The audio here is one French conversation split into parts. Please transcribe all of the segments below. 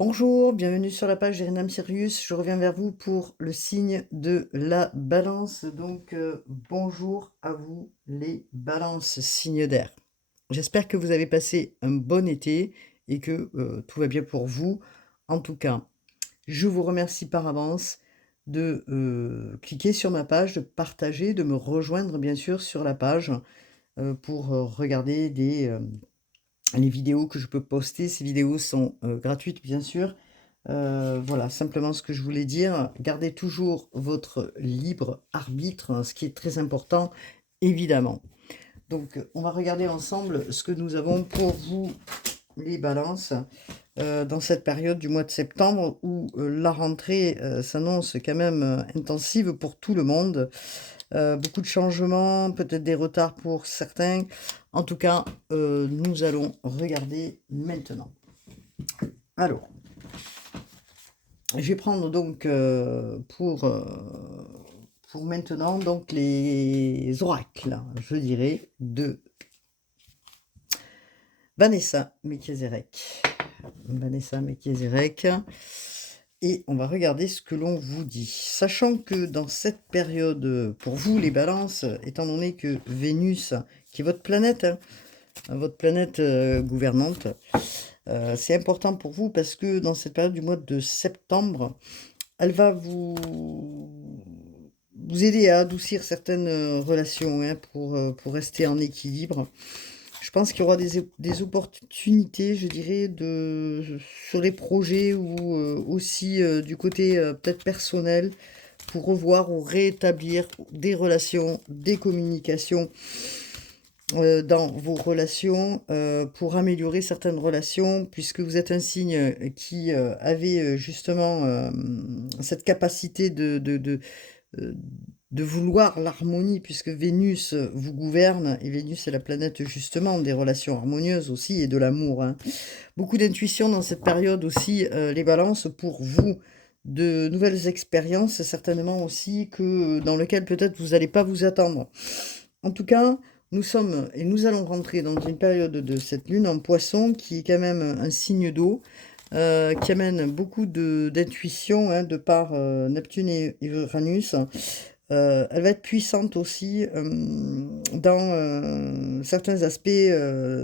Bonjour, bienvenue sur la page d'Irénam Sirius. Je reviens vers vous pour le signe de la balance. Bonjour à vous les balances, signe d'air. J'espère que vous avez passé un bon été et que tout va bien pour vous. En tout cas, je vous remercie par avance de cliquer sur ma page, de partager, de me rejoindre bien sûr sur la page pour regarder les vidéos que je peux poster. Ces vidéos sont gratuites bien sûr. Voilà, simplement ce que je voulais dire, gardez toujours votre libre arbitre, hein, ce qui est très important, évidemment. Donc, on va regarder ensemble ce que nous avons pour vous, les balances, dans cette période du mois de septembre où la rentrée s'annonce quand même intensive pour tout le monde. Beaucoup de changements, peut-être des retards pour certains. En tout cas, nous allons regarder maintenant. Alors, je vais prendre donc pour maintenant donc les oracles, je dirais, de Vanessa Mekiezerek. Vanessa Mekiezerek. Et on va regarder ce que l'on vous dit. Sachant que dans cette période, pour vous les balances, étant donné que Vénus, qui est votre planète gouvernante, c'est important pour vous parce que dans cette période du mois de septembre, elle va vous aider à adoucir certaines relations hein, pour rester en équilibre. Je pense qu'il y aura des opportunités, je dirais, sur les projets ou aussi du côté peut-être personnel pour revoir ou rétablir des relations, des communications dans vos relations pour améliorer certaines relations, puisque vous êtes un signe qui avait justement cette capacité euh, de vouloir l'harmonie, puisque Vénus vous gouverne, et Vénus est la planète justement des relations harmonieuses aussi et de l'amour. Hein. Beaucoup d'intuition dans cette période aussi, les balances, pour vous, de nouvelles expériences, certainement aussi, que dans lesquelles peut-être vous n'allez pas vous attendre. En tout cas, nous sommes et nous allons rentrer dans une période de cette lune en poisson qui est quand même un signe d'eau, qui amène beaucoup d'intuition hein, de par Neptune et Uranus. Elle va être puissante aussi dans certains aspects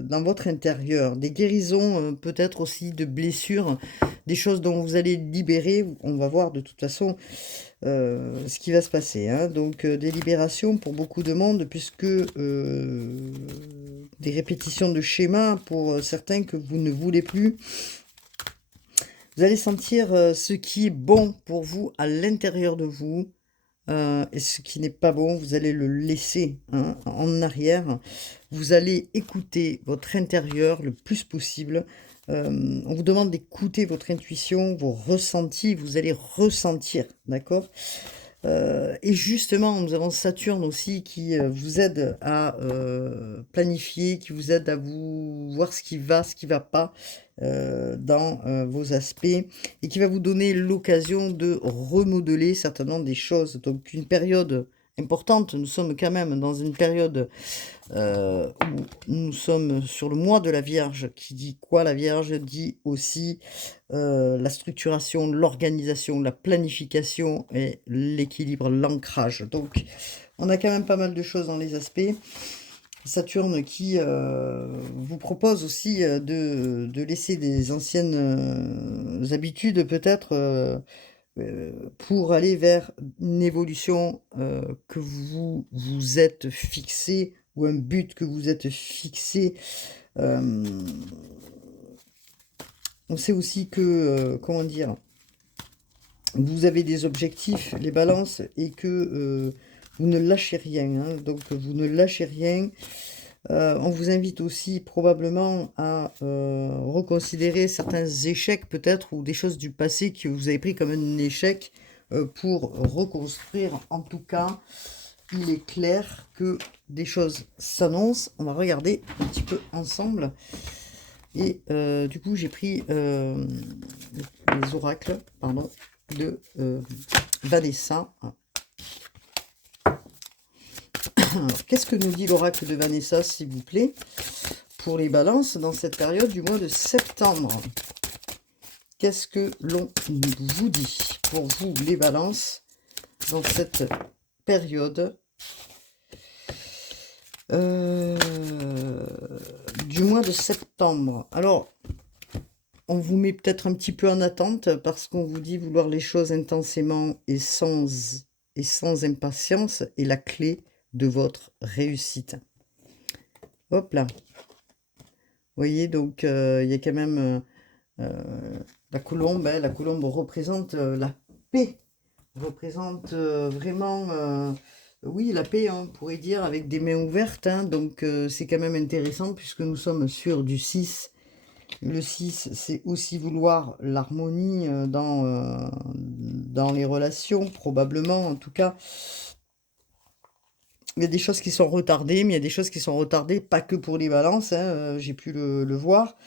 dans votre intérieur. Des guérisons peut-être aussi de blessures, des choses dont vous allez libérer. On va voir de toute façon ce qui va se passer. Hein. Donc des libérations pour beaucoup de monde, puisque des répétitions de schémas pour certains que vous ne voulez plus. Vous allez sentir ce qui est bon pour vous à l'intérieur de vous. Et ce qui n'est pas bon, vous allez le laisser hein, en arrière. Vous allez écouter votre intérieur le plus possible. On vous demande d'écouter votre intuition, vos ressentis. Vous allez ressentir, d'accord? Et justement, nous avons Saturne aussi qui vous aide à planifier, qui vous aide à vous voir ce qui va pas dans vos aspects et qui va vous donner l'occasion de remodeler certainement des choses. Donc une période importante, nous sommes quand même dans une période où nous sommes sur le mois de la Vierge, qui dit quoi la Vierge dit aussi la structuration, l'organisation, la planification et l'équilibre, l'ancrage. Donc on a quand même pas mal de choses dans les aspects. Saturne qui vous propose aussi de laisser des anciennes habitudes peut-être pour aller vers une évolution que vous vous êtes fixé ou un but que vous êtes fixé. On sait aussi que, comment dire, vous avez des objectifs, les balances, et que vous ne lâchez rien. Hein, donc vous ne lâchez rien. On vous invite aussi probablement à reconsidérer certains échecs peut-être ou des choses du passé que vous avez pris comme un échec pour reconstruire. En tout cas, il est clair que des choses s'annoncent. On va regarder un petit peu ensemble. Et du coup, j'ai pris les oracles pardon, de Vanessa. Qu'est-ce que nous dit l'oracle de Vanessa, s'il vous plaît, pour les balances dans cette période du mois de septembre? qu'est-ce que l'on vous dit pour vous, les balances, dans cette période du mois de septembre? Alors, on vous met peut-être un petit peu en attente parce qu'on vous dit vouloir les choses intensément et sans impatience est la clé de votre réussite. Hop là. Vous voyez, donc il y a quand même la colombe. Hein, la colombe représente la paix, représente vraiment, oui, la paix, hein, on pourrait dire, avec des mains ouvertes. Hein, donc c'est quand même intéressant puisque nous sommes sur du 6. Le 6, c'est aussi vouloir l'harmonie dans les relations, probablement, en tout cas. Il y a des choses qui sont retardées, mais il y a des choses qui sont retardées, pas que pour les balances, hein, j'ai pu le voir,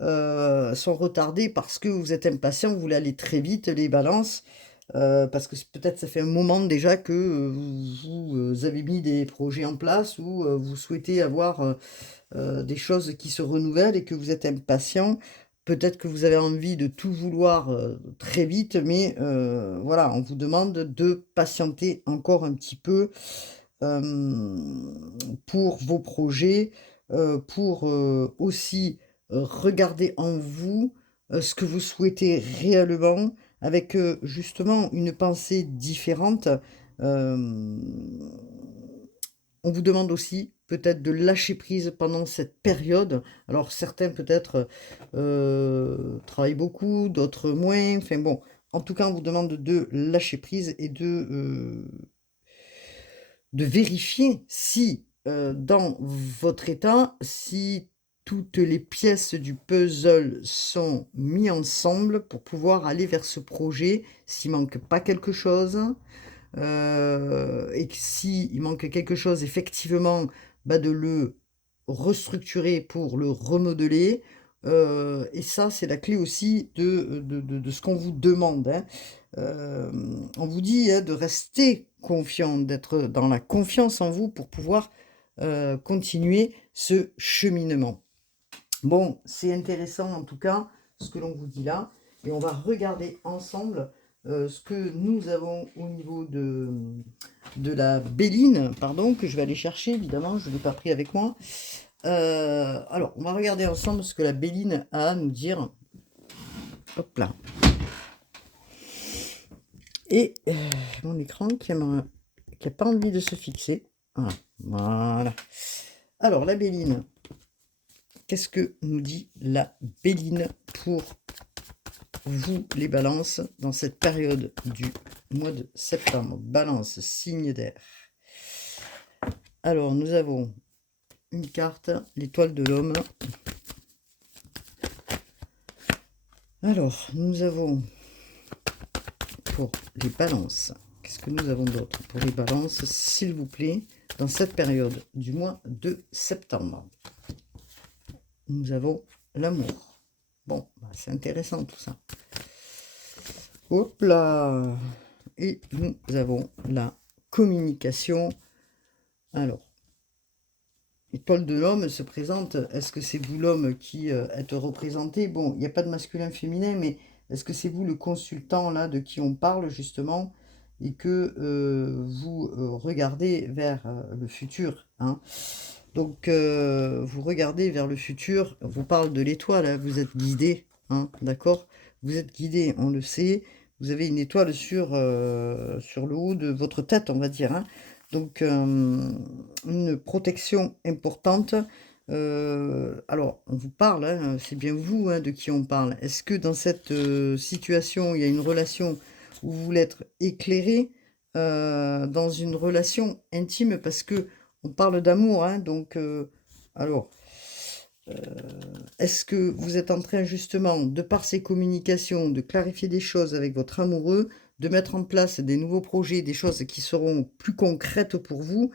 sont retardées parce que vous êtes impatient, vous voulez aller très vite, les balances, parce que peut-être ça fait un moment déjà que vous avez mis des projets en place ou vous souhaitez avoir des choses qui se renouvellent et que vous êtes impatient. Peut-être que vous avez envie de tout vouloir très vite, mais voilà, on vous demande de patienter encore un petit peu pour vos projets, pour aussi regarder en vous ce que vous souhaitez réellement avec justement une pensée différente. On vous demande aussi peut-être de lâcher prise pendant cette période. Alors certains peut-être travaillent beaucoup, d'autres moins. Enfin bon, en tout cas, on vous demande de lâcher prise et de vérifier si dans votre état, si toutes les pièces du puzzle sont mises ensemble pour pouvoir aller vers ce projet, s'il manque pas quelque chose, et que s'il manque quelque chose, effectivement, bah, de le restructurer pour le remodeler. Et ça, c'est la clé aussi de ce qu'on vous demande. Hein. On vous dit hein, de rester confiant, d'être dans la confiance en vous pour pouvoir continuer ce cheminement. Bon, c'est intéressant en tout cas ce que l'on vous dit là. Et on va regarder ensemble ce que nous avons au niveau de la béline, pardon, que je vais aller chercher, évidemment, je ne l'ai pas pris avec moi. Alors, on va regarder ensemble ce que la béline a à nous dire. Hop là. Et mon écran qui n'a pas envie de se fixer. Voilà. Alors, la béline. Qu'est-ce que nous dit la béline pour vous, les balances, dans cette période du mois de septembre? Balance, signe d'air. Alors, nous avons une carte, l'étoile de l'homme. Alors, nous avons pour les balances, qu'est-ce que nous avons d'autre pour les balances, s'il vous plaît, dans cette période du mois de septembre? Nous avons l'amour. Bon, bah, c'est intéressant tout ça. Hop là. Et nous avons la communication. Alors, l'étoile de l'homme se présente. Est-ce que c'est vous l'homme qui êtes représenté? Bon, il n'y a pas de masculin féminin, mais est-ce que c'est vous le consultant là de qui on parle justement et que vous regardez vers le futur, hein? Donc, vous regardez vers le futur, on vous parle de l'étoile, hein, vous êtes guidé, hein, d'accord? Vous êtes guidé, on le sait. Vous avez une étoile sur le haut de votre tête, on va dire, hein. Donc, une protection importante. Alors, on vous parle, hein, c'est bien vous hein, de qui on parle. Est-ce que dans cette situation, il y a une relation où vous voulez être éclairé dans une relation intime? Parce que on parle d'amour, hein, donc, alors, est-ce que vous êtes en train justement, de par ces communications, de clarifier des choses avec votre amoureux, de mettre en place des nouveaux projets, des choses qui seront plus concrètes pour vous,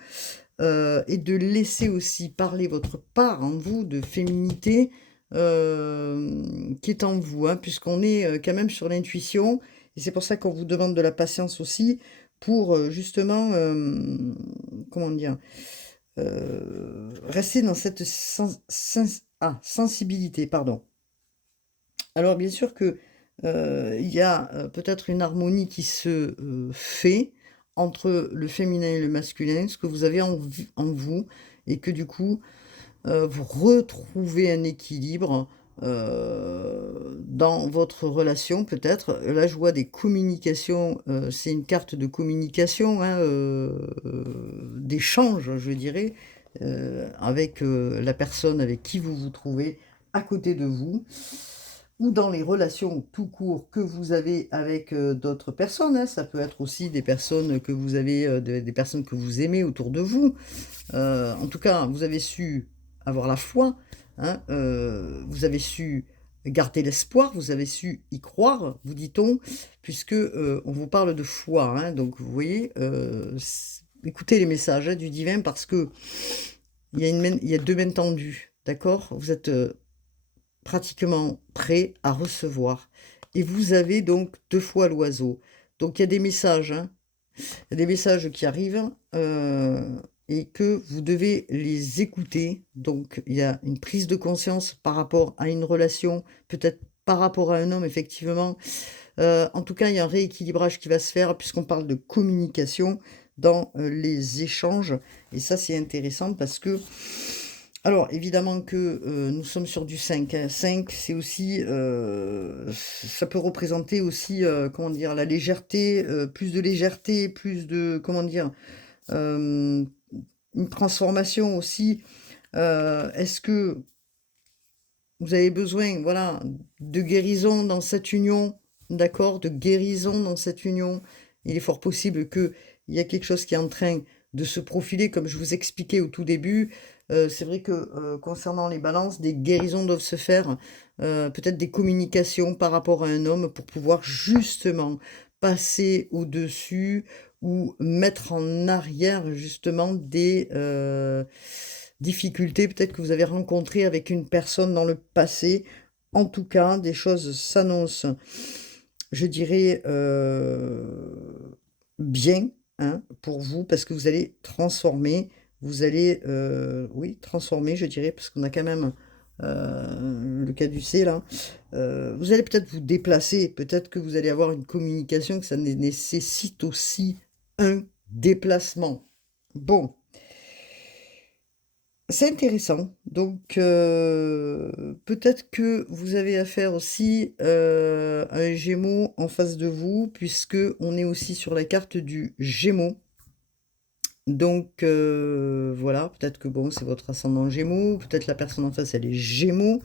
et de laisser aussi parler votre part en vous de féminité qui est en vous, hein, puisqu'on est quand même sur l'intuition, et c'est pour ça qu'on vous demande de la patience aussi, pour justement, comment dire, rester dans cette sensibilité, pardon. Alors bien sûr que il y a, peut-être une harmonie qui se, fait entre le féminin et le masculin, ce que vous avez en vous et que du coup, vous retrouvez un équilibre, dans votre relation peut-être. Là, je vois des communications, c'est une carte de communication, hein, d'échange, je dirais, avec, la personne avec qui vous vous trouvez à côté de vous ou dans les relations tout court que vous avez avec, d'autres personnes, hein. Ça peut être aussi des personnes que vous avez, des personnes que vous aimez autour de vous. En tout cas, vous avez su avoir la foi, hein, vous avez su garder l'espoir, vous avez su y croire, vous dit-on, puisque, on vous parle de foi, hein. Donc vous voyez, écoutez les messages, hein, du divin parce que il y a 2 mains tendues, d'accord? Vous êtes, pratiquement prêt à recevoir et vous avez donc 2 fois l'oiseau. Donc il y a des messages, hein. Il y a des messages qui arrivent, et que vous devez les écouter. Donc il y a une prise de conscience par rapport à une relation, peut-être par rapport à un homme effectivement. En tout cas, il y a un rééquilibrage qui va se faire puisqu'on parle de communication dans, les échanges et ça, c'est intéressant parce que alors évidemment que, nous sommes sur du 5, hein. 5, c'est aussi, ça peut représenter aussi, comment dire? La légèreté, plus de légèreté, plus de comment dire? Hem, une transformation aussi. Est-ce que vous avez besoin, voilà, de guérison dans cette union, d'accord? De guérison dans cette union. Il est fort possible qu'il y a quelque chose qui est en train de se profiler, comme je vous expliquais au tout début. C'est vrai que, concernant les balances, des guérisons doivent se faire, peut-être des communications par rapport à un homme pour pouvoir justement passer au-dessus ou mettre en arrière justement des, difficultés peut-être que vous avez rencontrées avec une personne dans le passé. En tout cas, des choses s'annoncent, je dirais, bien, hein, pour vous parce que vous allez transformer, vous allez, oui, transformer, je dirais, parce qu'on a quand même, le caducée là. Vous allez peut-être vous déplacer, peut-être que vous allez avoir une communication que ça nécessite aussi un déplacement. Bon. C'est intéressant. Donc, peut-être que vous avez affaire aussi, à un Gémeaux en face de vous, puisque on est aussi sur la carte du Gémeaux. Donc, voilà, peut-être que bon, c'est votre ascendant Gémeaux, peut-être la personne en face, elle est Gémeaux.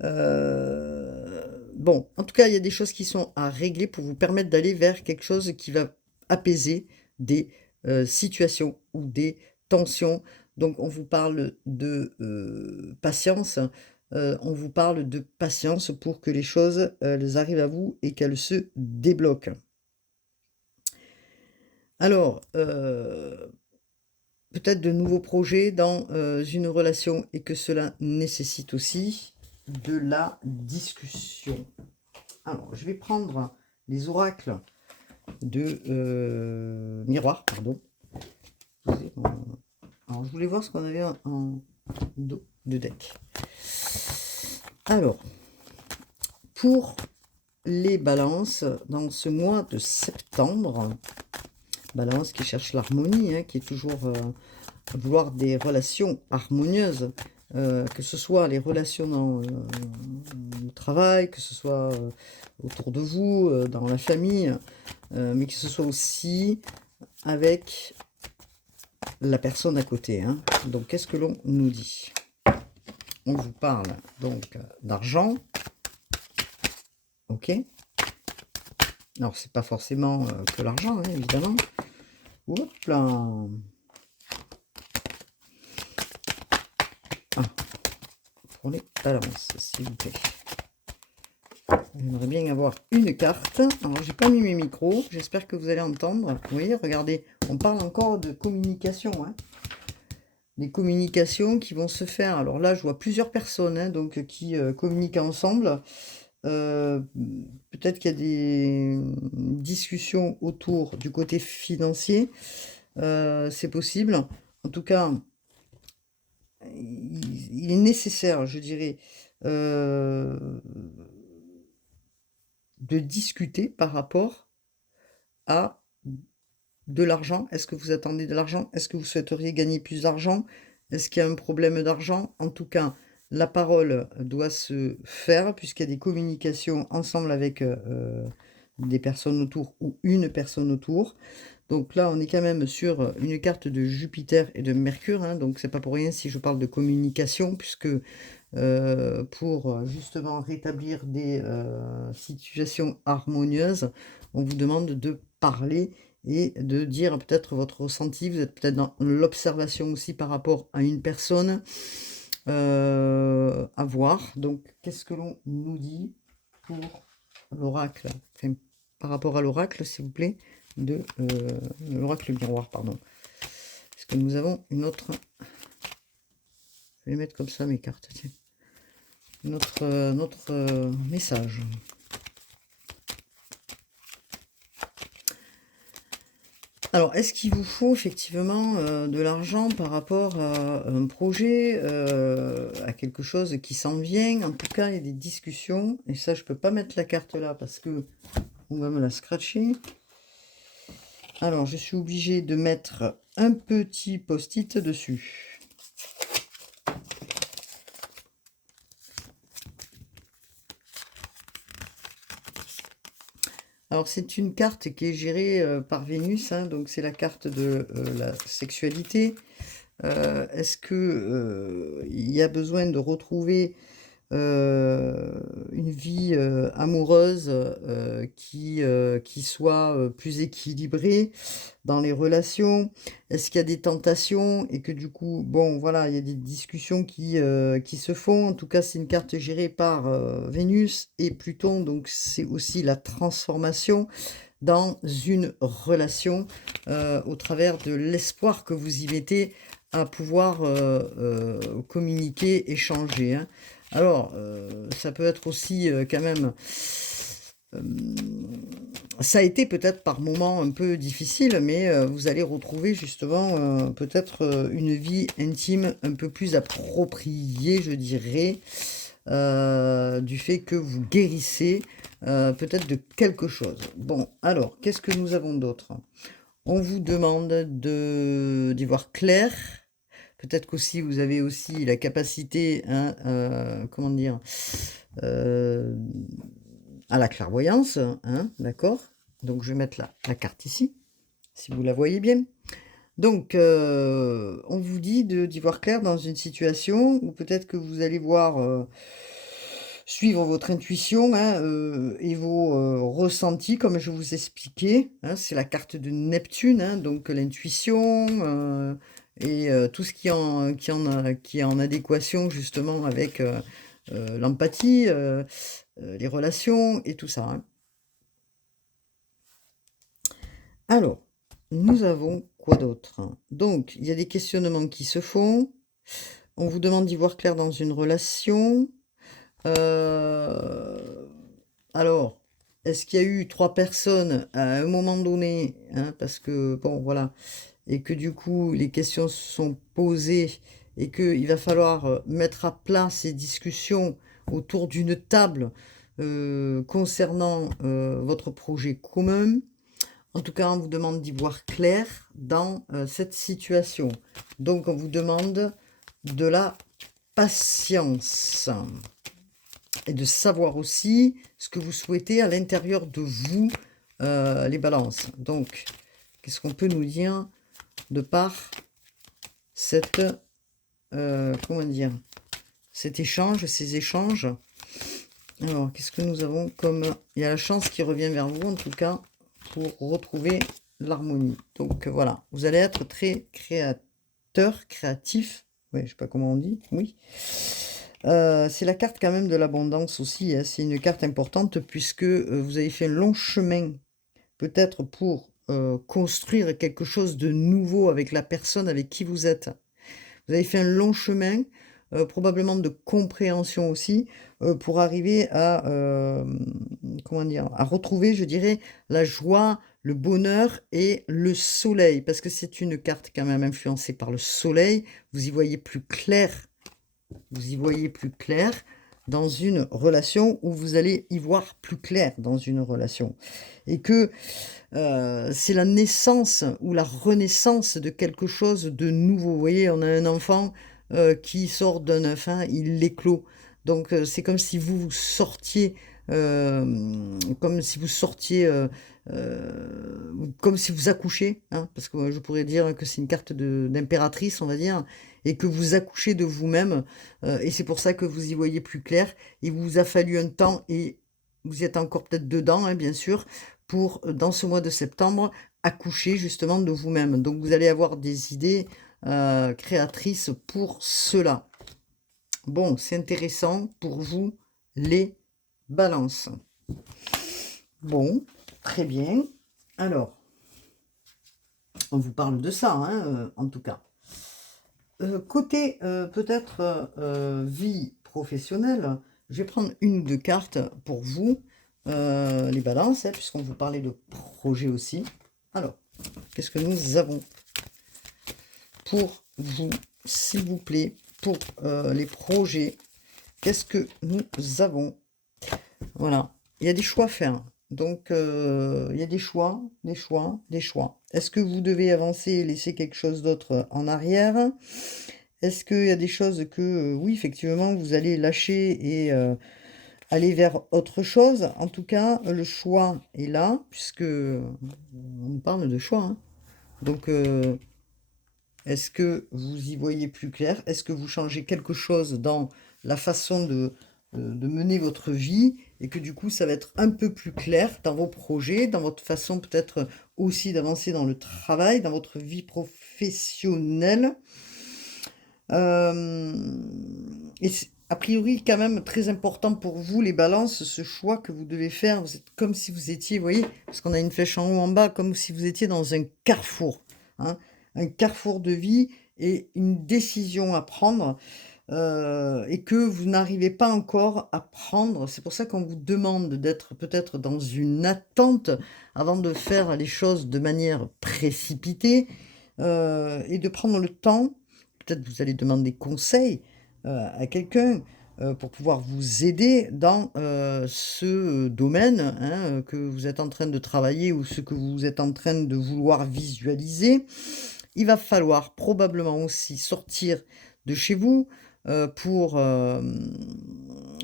Bon, en tout cas, il y a des choses qui sont à régler pour vous permettre d'aller vers quelque chose qui va apaiser des, situations ou des tensions. Donc on vous parle de, patience, on vous parle de patience pour que les choses, elles arrivent à vous et qu'elles se débloquent. Alors, peut-être de nouveaux projets dans, une relation et que cela nécessite aussi de la discussion. Alors, je vais prendre les oracles de, miroir, pardon. Alors, je voulais voir ce qu'on avait en dos de deck. Alors, pour les balances, dans ce mois de septembre, balance qui cherche l'harmonie, hein, qui est toujours vouloir des relations harmonieuses, que ce soit les relations dans le travail, que ce soit autour de vous, dans la famille, mais que ce soit aussi avec la personne à côté, hein. Donc, qu'est-ce que l'on nous dit? On vous parle donc d'argent, ok? Alors, c'est pas forcément que l'argent, hein, évidemment. Hop là! Ah, pour les balances, s'il vous plaît. J'aimerais bien avoir une carte. Alors, j'ai pas mis mes micros. J'espère que vous allez entendre. Vous voyez, regardez, on parle encore de communication, hein. Des communications qui vont se faire. Alors là, je vois plusieurs personnes, hein, donc qui communiquent ensemble. Peut-être qu'il y a des discussions autour du côté financier. C'est possible. En tout cas, il est nécessaire, je dirais, de discuter par rapport à de l'argent. Est-ce que vous attendez de l'argent? Est-ce que vous souhaiteriez gagner plus d'argent? Est-ce qu'il y a un problème d'argent? En tout cas, la parole doit se faire puisqu'il y a des communications ensemble avec des personnes autour ou une personne autour. Donc là, on est quand même sur une carte de Jupiter et de Mercure, hein, donc c'est pas pour rien si je parle de communication, puisque pour justement rétablir des situations harmonieuses, on vous demande de parler et de dire peut-être votre ressenti. Vous êtes peut-être dans l'observation aussi par rapport à une personne à voir. Donc, qu'est-ce que l'on nous dit pour l'oracle? Enfin, par rapport à l'oracle, s'il vous plaît, de l'oracle miroir, pardon. Est-ce que nous avons une autre... Je vais les mettre comme ça, mes cartes. Tiens. Notre message. Alors, est-ce qu'il vous faut effectivement de l'argent par rapport à un projet, à quelque chose qui s'en vient? En tout cas, il y a des discussions. Et ça, je ne peux pas mettre la carte là parce que on va me la scratcher. Alors, je suis obligée de mettre un petit post-it dessus. Alors, c'est une carte qui est gérée par Vénus, hein, donc c'est la carte de la sexualité. Est-ce que il y a besoin de retrouver une vie amoureuse qui soit plus équilibrée dans les relations? Est-ce qu'il y a des tentations et que du coup, bon, voilà, il y a des discussions qui se font. En tout cas, c'est une carte gérée par Vénus et Pluton, donc c'est aussi la transformation dans une relation au travers de l'espoir que vous y mettez à pouvoir communiquer, échanger, hein. Alors, ça peut être aussi quand même... ça a été peut-être par moments un peu difficile, mais vous allez retrouver justement peut-être une vie intime un peu plus appropriée, je dirais, du fait que vous guérissez peut-être de quelque chose. Bon, alors, qu'est-ce que nous avons d'autre? On vous demande d'y voir clair. Peut-être qu'aussi vous avez aussi la capacité, hein, comment dire, à la clairvoyance, hein, d'accord? Donc je vais mettre la carte ici, si vous la voyez bien. Donc, on vous dit d'y voir clair dans une situation où peut-être que vous allez voir... suivre votre intuition, hein, et vos ressentis, comme je vous expliquais, hein, c'est la carte de Neptune, hein, donc l'intuition et tout ce qui est en adéquation justement avec l'empathie, les relations et tout ça, hein. Alors, nous avons quoi d'autre? Donc, il y a des questionnements qui se font. On vous demande d'y voir clair dans une relation. Alors, est-ce qu'il y a eu 3 personnes à un moment donné, hein, parce que, bon, voilà, et que du coup, les questions se sont posées et qu'il va falloir mettre à plat ces discussions autour d'une table concernant votre projet commun. En tout cas, on vous demande d'y voir clair dans cette situation. Donc, on vous demande de la patience et de savoir aussi ce que vous souhaitez à l'intérieur de vous, les balances. Donc, qu'est-ce qu'on peut nous dire de par cette, comment dire, cet échange, ces échanges? Alors, qu'est-ce que nous avons comme... Il y a la chance qui revient vers vous, en tout cas, pour retrouver l'harmonie. Donc, voilà, vous allez être très créateur, créatif. Oui, je sais pas comment on dit, oui. C'est la carte quand même de l'abondance aussi, hein. C'est une carte importante puisque vous avez fait un long chemin peut-être pour construire quelque chose de nouveau avec la personne avec qui vous êtes. Vous avez fait un long chemin, probablement de compréhension aussi, pour arriver à, comment dire, à retrouver, je dirais, la joie, le bonheur et le soleil. Parce que c'est une carte quand même influencée par le soleil. Vous y voyez plus clair. Vous y voyez plus clair. dans une relation, où vous allez y voir plus clair dans une relation. Et que c'est la naissance ou la renaissance de quelque chose de nouveau. Vous voyez, on a un enfant qui sort d'un œuf, hein, il l'éclot. Donc c'est comme si vous sortiez, comme si vous sortiez, comme si vous accouchez, hein, parce que je pourrais dire que c'est une carte d'impératrice, on va dire, et que vous accouchez de vous-même, et c'est pour ça que vous y voyez plus clair. Il vous a fallu un temps, et vous y êtes encore peut-être dedans, hein, bien sûr, pour, dans ce mois de septembre, accoucher justement de vous-même. Donc vous allez avoir des idées créatrices pour cela. Bon, c'est intéressant pour vous, les balances. Bon, très bien. Alors, on vous parle de ça, hein, en tout cas. Côté peut-être vie professionnelle, je vais prendre une ou deux cartes pour vous, les balances, hein, puisqu'on vous parlait de projet aussi. Alors, qu'est-ce que nous avons pour vous, s'il vous plaît, pour les projets? Qu'est-ce que nous avons? Voilà, il y a des choix à faire. Donc, il y a des choix, des choix, des choix. Est-ce que vous devez avancer et laisser quelque chose d'autre en arrière? Est-ce qu'il y a des choses que, oui, effectivement, vous allez lâcher et aller vers autre chose? En tout cas, le choix est là, puisque on parle de choix, hein. Donc, est-ce que vous y voyez plus clair? Est-ce que vous changez quelque chose dans la façon de mener votre vie, et que du coup, ça va être un peu plus clair dans vos projets, dans votre façon peut-être aussi d'avancer dans le travail, dans votre vie professionnelle? Et c'est a priori quand même très important pour vous, les balances, ce choix que vous devez faire. Vous êtes comme si vous étiez, vous voyez, parce qu'on a une flèche en haut, en bas, comme si vous étiez dans un carrefour, hein, un carrefour de vie et une décision à prendre, et que vous n'arrivez pas encore à prendre. C'est pour ça qu'on vous demande d'être peut-être dans une attente avant de faire les choses de manière précipitée, et de prendre le temps. Peut-être vous allez demander conseil à quelqu'un pour pouvoir vous aider dans ce domaine, hein, que vous êtes en train de travailler, ou ce que vous êtes en train de vouloir visualiser. Il va falloir probablement aussi sortir de chez vous pour,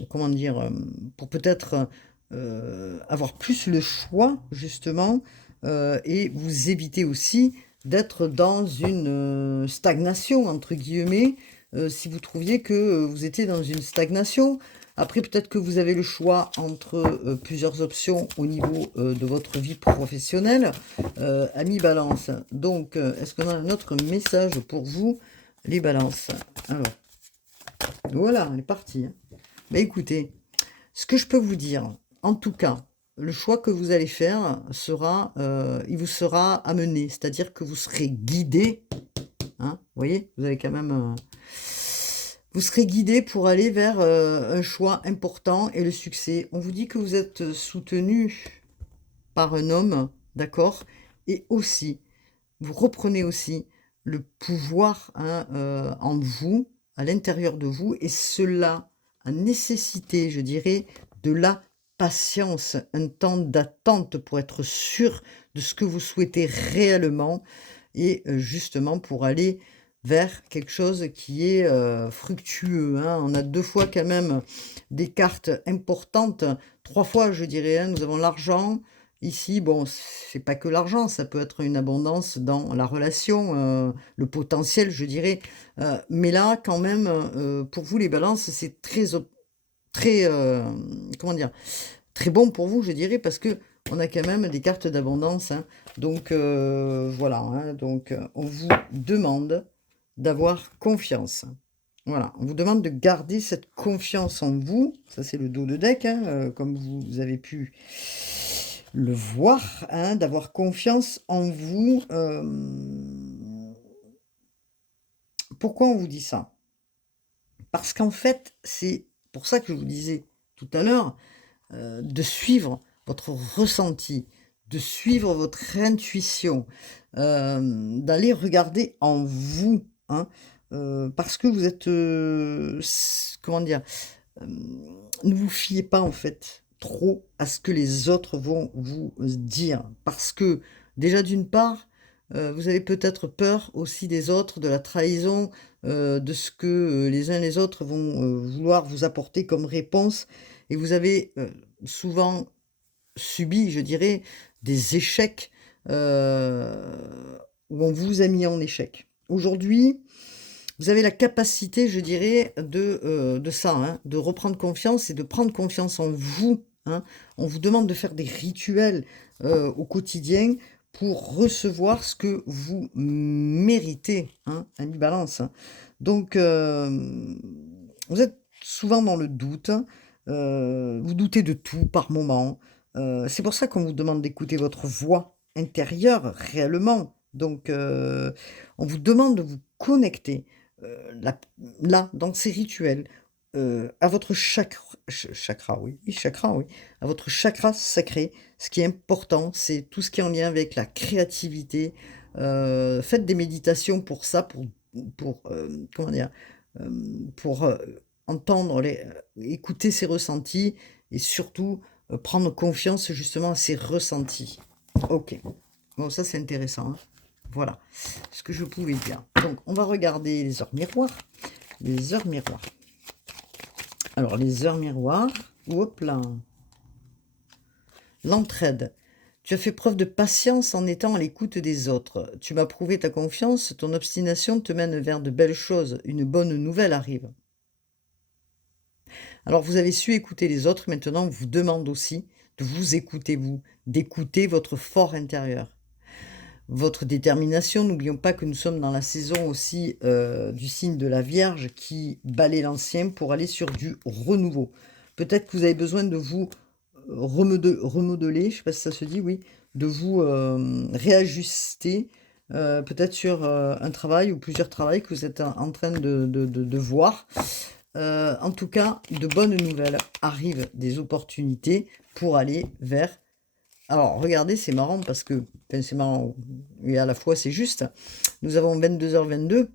comment dire, pour peut-être avoir plus le choix, justement, et vous éviter aussi d'être dans une stagnation, entre guillemets, si vous trouviez que vous étiez dans une stagnation. Après, peut-être que vous avez le choix entre plusieurs options au niveau de votre vie professionnelle, amis balance. Donc, est-ce qu'on a un autre message pour vous, les balances? Alors, voilà, on est parti, hein. Bah écoutez, ce que je peux vous dire, en tout cas, le choix que vous allez faire sera, il vous sera amené, c'est-à-dire que vous serez guidé, hein, vous voyez, vous avez quand même, vous serez guidé pour aller vers un choix important et le succès. On vous dit que vous êtes soutenu par un homme, d'accord, et aussi, vous reprenez aussi le pouvoir, hein, en vous, à l'intérieur de vous, et cela a nécessité, je dirais, de la patience, un temps d'attente pour être sûr de ce que vous souhaitez réellement, et justement pour aller vers quelque chose qui est fructueux, hein. On a 2 fois quand même des cartes importantes, 3 fois je dirais, hein. Nous avons l'argent. Ici, bon, c'est pas que l'argent, ça peut être une abondance dans la relation, le potentiel, je dirais. Mais là, quand même, pour vous, les balances, c'est très, comment dire? Très bon pour vous, je dirais, parce que on a quand même des cartes d'abondance, hein. Donc, voilà, hein. Donc, on vous demande d'avoir confiance. Voilà, on vous demande de garder cette confiance en vous. Ça, c'est le dos de deck, hein, comme vous avez pu le voir, hein, d'avoir confiance en vous. Pourquoi on vous dit ça? Parce qu'en fait, c'est pour ça que je vous disais tout à l'heure, de suivre votre ressenti, de suivre votre intuition, d'aller regarder en vous, hein, parce que vous êtes, comment dire? Ne vous fiez pas, en fait, trop à ce que les autres vont vous dire. Parce que, déjà, d'une part, vous avez peut-être peur aussi des autres, de la trahison, de ce que, les uns les autres vont, vouloir vous apporter comme réponse et vous avez, souvent subi, je dirais, des échecs, heu, où on vous a mis en échec. Aujourd'hui, vous avez la capacité, je dirais, de ça, hein, de reprendre confiance et de prendre confiance en vous, hein. On vous demande de faire des rituels, au quotidien pour recevoir ce que vous méritez, hein, ami Balance. Donc, vous êtes souvent dans le doute, vous doutez de tout par moment, c'est pour ça qu'on vous demande d'écouter votre voix intérieure réellement. Donc, on vous demande de vous connecter la là, dans ces rituels, à votre chakra, oui, oui, chakra, oui, à votre chakra sacré. Ce qui est important, c'est tout ce qui est en lien avec la créativité. Faites des méditations pour ça, comment dire? Pour, entendre écouter ses ressentis et surtout, prendre confiance justement à ses ressentis. OK. Bon, ça, c'est intéressant, hein. Voilà ce que je pouvais dire. Donc, on va regarder les heures miroirs. Les heures miroirs. Alors, les heures miroirs. Hop là. L'entraide. Tu as fait preuve de patience en étant à l'écoute des autres. Tu m'as prouvé ta confiance. Ton obstination te mène vers de belles choses. Une bonne nouvelle arrive. Alors, vous avez su écouter les autres. Maintenant, on vous demande aussi de vous écouter, vous, d'écouter votre fort intérieur. Votre détermination, n'oublions pas que nous sommes dans la saison aussi, du signe de la Vierge qui balaie l'ancien pour aller sur du renouveau. Peut-être que vous avez besoin de vous, remodeler, je ne sais pas si ça se dit, oui, de vous, réajuster, peut-être sur, un travail ou plusieurs travails que vous êtes en train de voir. En tout cas, de bonnes nouvelles arrivent, des opportunités pour aller vers alors regardez, c'est marrant parce que enfin c'est marrant et à la fois c'est juste. Nous avons 22h22,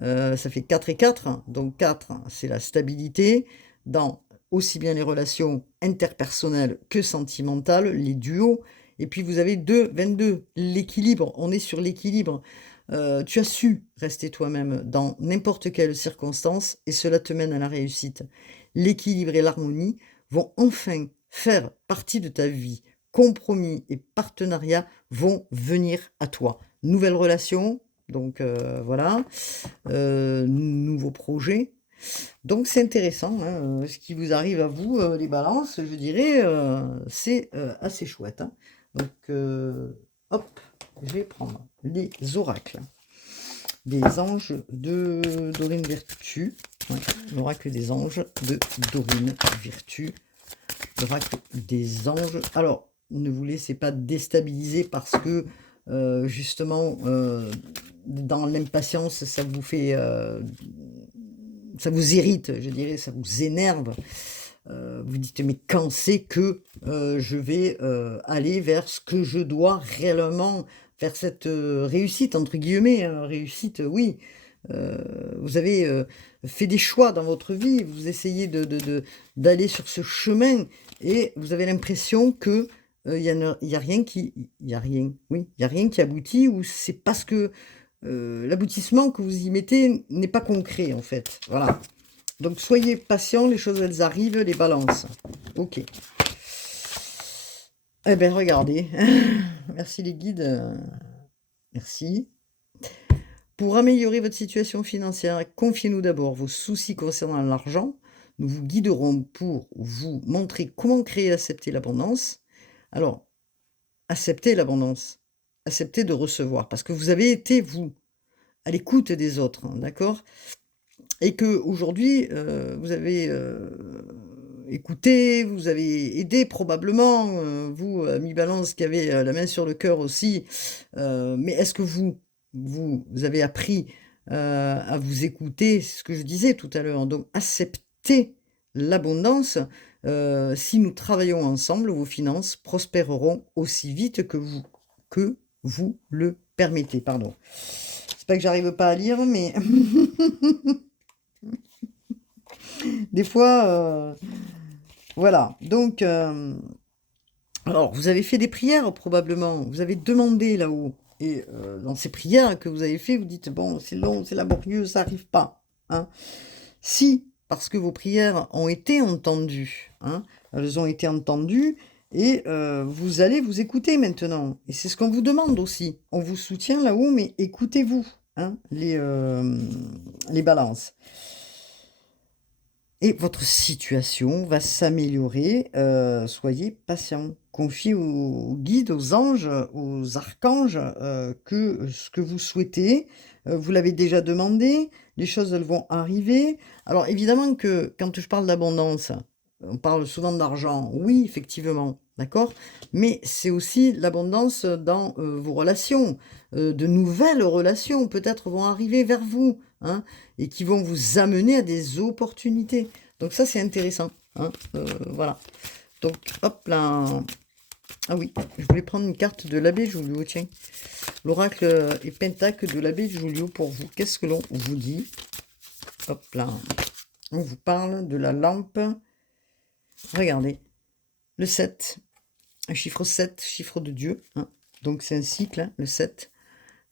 ça fait 4 et 4, donc 4, c'est la stabilité dans aussi bien les relations interpersonnelles que sentimentales, les duos et puis vous avez 2, 22, l'équilibre, on est sur l'équilibre. Tu as su rester toi-même dans n'importe quelle circonstance et cela te mène à la réussite. L'équilibre et l'harmonie vont enfin faire partie de ta vie. Compromis et partenariats vont venir à toi. Nouvelle relation, donc voilà, nouveaux projets. Donc c'est intéressant, hein, ce qui vous arrive à vous, les balances, je dirais, c'est assez chouette, hein. Donc hop, je vais prendre les oracles des anges de Dorine Virtue. Ouais, l'oracle des anges de Dorine Virtue. L'oracle des anges. Alors, ne vous laissez pas déstabiliser parce que justement, dans l'impatience, ça vous fait, ça vous irrite, je dirais, ça vous énerve. Vous dites, mais quand c'est que je vais aller vers ce que je dois réellement, vers cette réussite, entre guillemets, hein, réussite, oui. Vous avez fait des choix dans votre vie, vous essayez d'aller sur ce chemin et vous avez l'impression que y a rien qui, il y a rien, oui, il y a rien qui aboutit ou c'est parce que l'aboutissement que vous y mettez n'est pas concret en fait. Voilà. Donc soyez patients, les choses elles arrivent, les balances. Ok. Eh bien regardez. Merci les guides. Merci. Pour améliorer votre situation financière, confiez-nous d'abord vos soucis concernant l'argent. Nous vous guiderons pour vous montrer comment créer et accepter l'abondance. Alors, acceptez l'abondance. Acceptez de recevoir. Parce que vous avez été, vous, à l'écoute des autres. Hein, d'accord? Et qu'aujourd'hui, vous avez écouté, vous avez aidé probablement, vous, ami Balance, qui avez la main sur le cœur aussi. Mais est-ce que vous avez appris à vous écouter? C'est ce que je disais tout à l'heure. Donc, acceptez l'abondance. Si nous travaillons ensemble, vos finances prospéreront aussi vite que vous le permettez. Pardon. C'est pas que j'arrive pas à lire, mais Des fois, voilà. Donc, alors, vous avez fait des prières probablement. Vous avez demandé là-haut. Et dans ces prières que vous avez fait, vous dites, bon, c'est long, c'est laborieux, ça n'arrive pas. Hein. Si, parce que vos prières ont été entendues. Hein, elles ont été entendues. Et vous allez vous écouter maintenant. Et c'est ce qu'on vous demande aussi. On vous soutient là-haut, mais écoutez-vous, hein, les balances. Et votre situation va s'améliorer. Soyez patient. Confiez aux guides, aux anges, aux archanges que ce que vous souhaitez. Vous l'avez déjà demandé. Les choses, elles vont arriver. Alors évidemment que quand je parle d'abondance, on parle souvent d'argent. Oui, effectivement. D'accord? Mais c'est aussi l'abondance dans vos relations. De nouvelles relations peut-être vont arriver vers vous. Hein, et qui vont vous amener à des opportunités. Donc ça, c'est intéressant. Hein, voilà. Donc, hop là. Ah oui, je voulais prendre une carte de l'abbé Julio, tiens. L'oracle et pentacle de l'abbé Julio pour vous. Qu'est-ce que l'on vous dit? Hop là. On vous parle de la lampe. Regardez. Le 7. Un chiffre 7, chiffre de Dieu. Hein. Donc c'est un cycle, hein, le 7.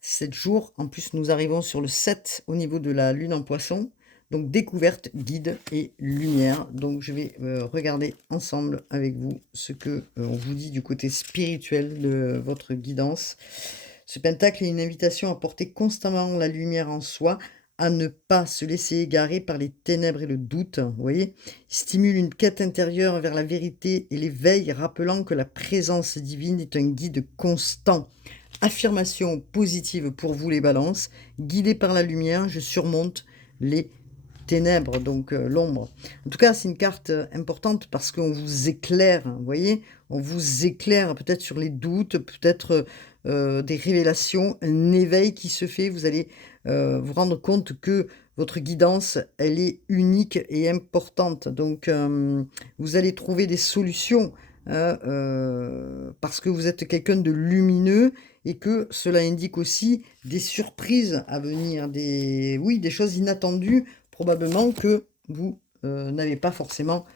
7 jours. En plus, nous arrivons sur le 7 au niveau de la lune en poisson. Donc, découverte, guide et lumière. Donc, je vais regarder ensemble avec vous ce que on vous dit du côté spirituel de votre guidance. Ce pentacle est une invitation à porter constamment la lumière en soi, à ne pas se laisser égarer par les ténèbres et le doute. Vous voyez, il stimule une quête intérieure vers la vérité et l'éveil, rappelant que la présence divine est un guide constant. Affirmation positive pour vous les balances. Guidé par la lumière, je surmonte les ténèbres, donc l'ombre. En tout cas, c'est une carte importante parce qu'on vous éclaire, vous voyez, on vous éclaire peut-être sur les doutes, peut-être des révélations, un éveil qui se fait. Vous allez vous rendre compte que votre guidance, elle est unique et importante. Donc, vous allez trouver des solutions parce que vous êtes quelqu'un de lumineux et que cela indique aussi des surprises à venir, des choses inattendues, probablement que vous n'avez pas forcément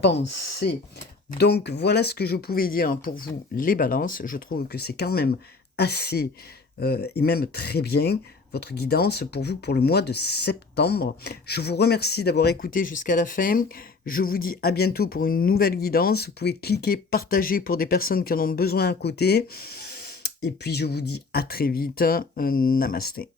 pensé. Donc voilà ce que je pouvais dire pour vous les balances. Je trouve que c'est quand même assez et même très bien votre guidance pour vous pour le mois de septembre. Je vous remercie d'avoir écouté jusqu'à la fin. Je vous dis à bientôt pour une nouvelle guidance. Vous pouvez cliquer, partager pour des personnes qui en ont besoin à côté. Et puis je vous dis à très vite. Namasté.